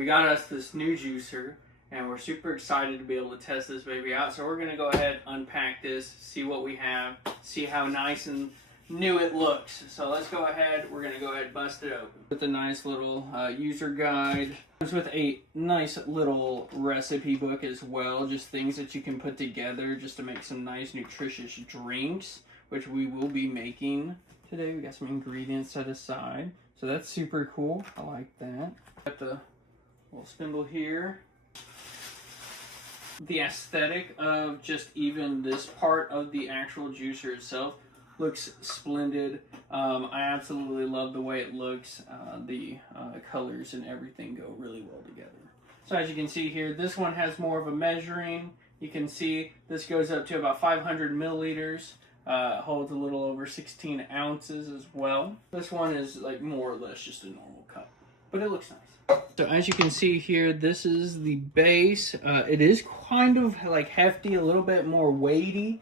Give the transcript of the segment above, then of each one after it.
we got us this new juicer, and we're super excited to be able to test this baby out. So we're going to go ahead, unpack this, see what we have, see how nice and new it looks. So let's go ahead, we're going to go ahead and bust it open. With a nice little user guide. Comes with a nice little recipe book as well, just things that you can put together just to make some nice nutritious drinks, which we will be making today. We got some ingredients set aside. So that's super cool. I like that. Got the little spindle here. The aesthetic of just even this part of the actual juicer itself looks splendid. I absolutely love the way it looks. The colors and everything go really well together. So as you can see here, this one has more of a measuring. You can see this goes up to about 500 milliliters. Holds a little over 16 ounces as well. This one is like more or less just a normal cup, but it looks nice. So as you can see here, this is the base. It is kind of like hefty, a little bit more weighty,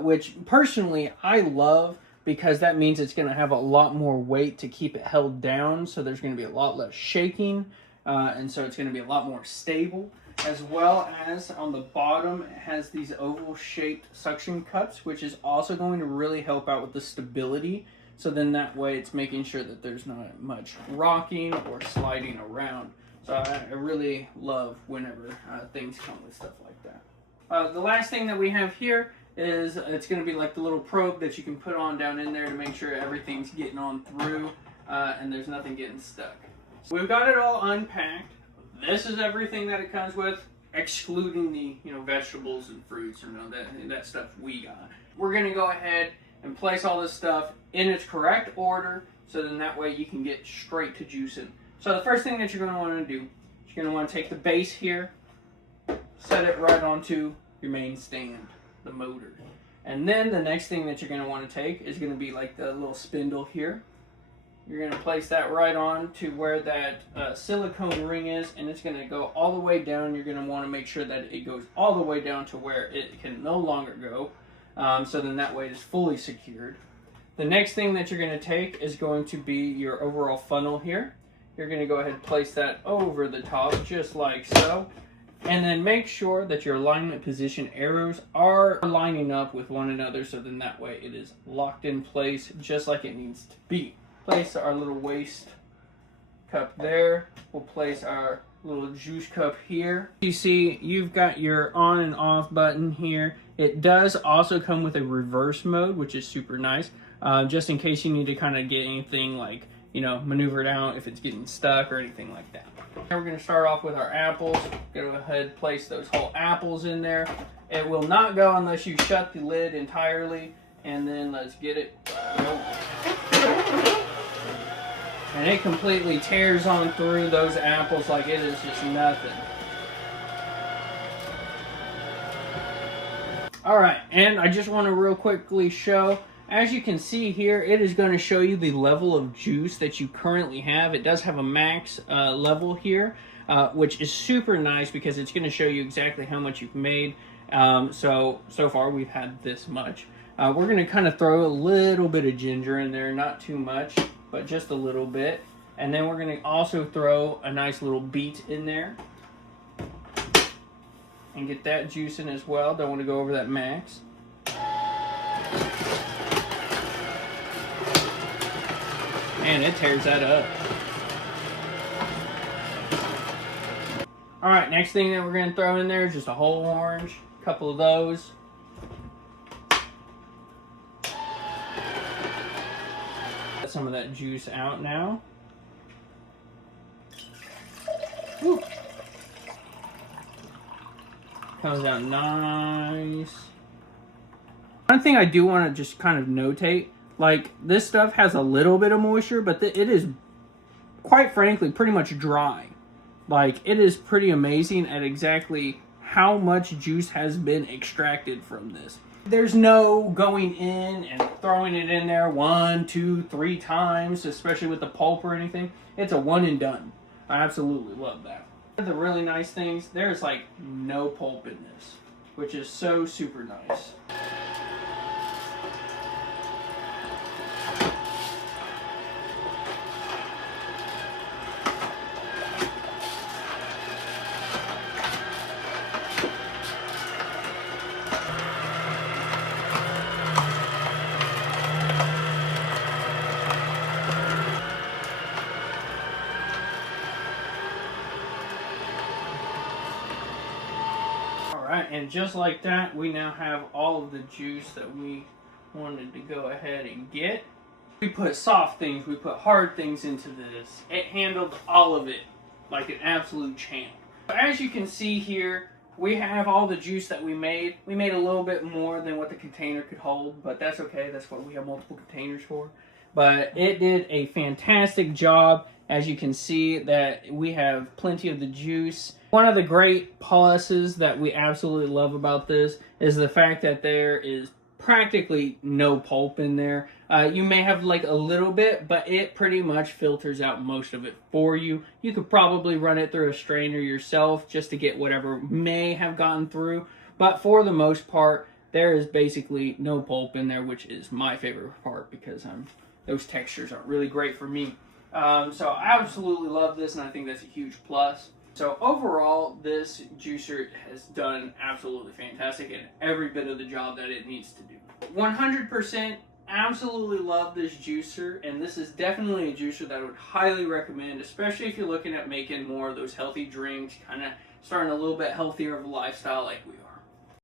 which personally I love because that means it's going to have a lot more weight to keep it held down. So there's going to be a lot less shaking, and so it's going to be a lot more stable. As well as on the bottom, it has these oval-shaped suction cups, which is also going to really help out with the stability. So then that way it's making sure that there's not much rocking or sliding around. So I really love whenever things come with stuff like that. The last thing that we have here is it's going to be like the little probe that you can put on down in there to make sure everything's getting on through and there's nothing getting stuck. We've got it all unpacked. This is everything that it comes with, excluding the vegetables and fruits and that stuff we got. We're going to go ahead and place all this stuff in its correct order, so then that way you can get straight to juicing. So the first thing that you're going to want to do, you're going to want to take the base here, set it right onto your main stand, the motor. And then the next thing that you're going to want to take is going to be like the little spindle here. You're going to place that right on to where that silicone ring is, and it's going to go all the way down. You're going to want to make sure that it goes all the way down to where it can no longer go. So then that way it is fully secured. The next thing that you're going to take is going to be your overall funnel here. You're going to go ahead and place that over the top just like so. And then make sure that your alignment position arrows are lining up with one another, so then that way it is locked in place just like it needs to be. Place our little waste cup there. We'll place our little juice cup here. You see, you've got your on and off button here. It does also come with a reverse mode, which is super nice, just in case you need to kind of get anything like, maneuver it out if it's getting stuck or anything like that. Now we're going to start off with our apples. Go ahead, place those whole apples in there. It will not go unless you shut the lid entirely, and then let's get it. And it completely tears on through those apples like it is just nothing. Alright, and I just want to real quickly show, as you can see here, it is going to show you the level of juice that you currently have. It does have a max level here, which is super nice because it's going to show you exactly how much you've made. So far we've had this much. We're going to kind of throw a little bit of ginger in there, not too much, but just a little bit. And then we're going to also throw a nice little beet in there. And get that juice in as well. Don't want to go over that max. Man, it tears that up. Alright, next thing that we're going to throw in there is just a whole orange. A couple of those. Some of that juice out now. Woo. Comes out nice. One thing I do want to just kind of notate, like this stuff has a little bit of moisture, but it is quite frankly pretty much dry. Like it is pretty amazing at exactly how much juice has been extracted from this. There's no going in and throwing it in there 1, 2, 3 times, especially with the pulp or anything. It's a one and done. I absolutely love that. The really nice things, there's like no pulp in this, which is so super nice. Alright, and just like that, we now have all of the juice that we wanted to go ahead and get. We put soft things, we put hard things into this. It handled all of it like an absolute champ. As you can see here, we have all the juice that we made. We made a little bit more than what the container could hold, but that's okay. That's what we have multiple containers for. But it did a fantastic job. As you can see that we have plenty of the juice. One of the great pluses that we absolutely love about this is the fact that there is practically no pulp in there. You may have like a little bit, but it pretty much filters out most of it for you. You could probably run it through a strainer yourself just to get whatever may have gotten through. But for the most part, there is basically no pulp in there, which is my favorite part because those textures are really great for me. So I absolutely love this, and I think that's a huge plus. So overall, this juicer has done absolutely fantastic and every bit of the job that it needs to do. 100% absolutely love this juicer, and this is definitely a juicer that I would highly recommend, especially if you're looking at making more of those healthy drinks, kind of starting a little bit healthier of a lifestyle like we are.